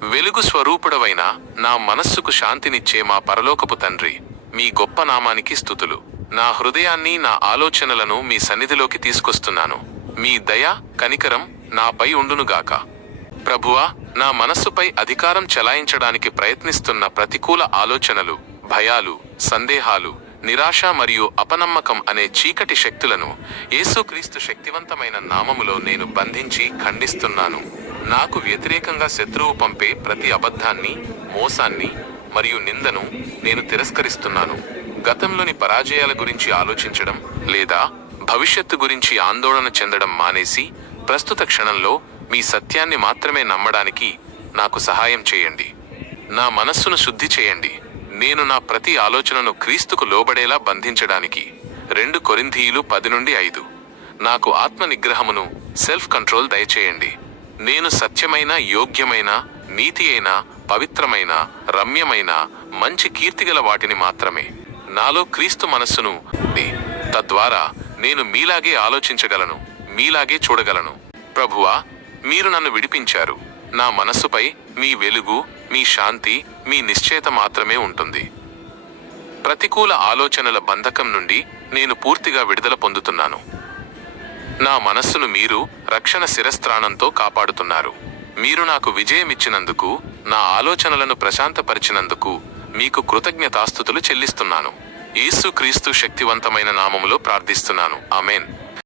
వెలుగు స్వరూపుడవైన నా మనస్సుకు శాంతినిచ్చే మా పరలోకపు తండ్రి, మీ గొప్ప నామానికి స్తుతులు. నా హృదయాన్ని, నా ఆలోచనలను మీ సన్నిధిలోకి తీసుకొస్తున్నాను. మీ దయ, కనికరం నాపై ఉండునుగాక. ప్రభువా, నా మనస్సుపై అధికారం చెలాయించడానికి ప్రయత్నిస్తున్న ప్రతికూల ఆలోచనలు, భయాలు, సందేహాలు, నిరాశ మరియు అపనమ్మకం అనే చీకటి శక్తులను యేసుక్రీస్తు శక్తివంతమైన నామములో నేను బంధించి ఖండిస్తున్నాను. నాకు వ్యతిరేకంగా శత్రువు పంపే ప్రతి అబద్ధాన్ని, మోసాన్ని మరియు నిందను నేను తిరస్కరిస్తున్నాను. గతంలోని పరాజయాల గురించి ఆలోచించడం లేదా భవిష్యత్తు గురించి ఆందోళన చెందడం మానేసి, ప్రస్తుత క్షణంలో మీ సత్యాన్ని మాత్రమే నమ్మడానికి నాకు సహాయం చేయండి. నా మనస్సును శుద్ధి చేయండి. నేను నా ప్రతి ఆలోచనను క్రీస్తుకు లోబడేలా బంధించడానికి. 2 కొరింథీయులు 10:5. నాకు ఆత్మ నిగ్రహమును, సెల్ఫ్ కంట్రోల్ దయచేయండి. నేను సత్యమైన, యోగ్యమైన, నీతి అయిన, పవిత్రమైన, రమ్యమైన, మంచి కీర్తిగల వాటిని మాత్రమే. నాలో క్రీస్తు మనస్సును తద్వారా నేను మీలాగే ఆలోచించగలను, మీలాగే చూడగలను. ప్రభువా, మీరు నన్ను విడిపించారు. నా మనస్సుపై మీ వెలుగు, మీ శాంతి, మీ నిశ్చయత మాత్రమే ఉంటుంది. ప్రతికూల ఆలోచనల బంధకం నుండి నేను పూర్తిగా విడుదల పొందుతున్నాను. నా మనస్సును మీరు రక్షణ శిరస్త్రాణంతో కాపాడుతున్నారు. మీరు నాకు విజయమిచ్చినందుకు, నా ఆలోచనలను ప్రశాంతపరిచినందుకు మీకు కృతజ్ఞతాస్తుతులు చెల్లిస్తున్నాను. యేసుక్రీస్తు శక్తివంతమైన నామములో ప్రార్థిస్తున్నాను. ఆమేన్.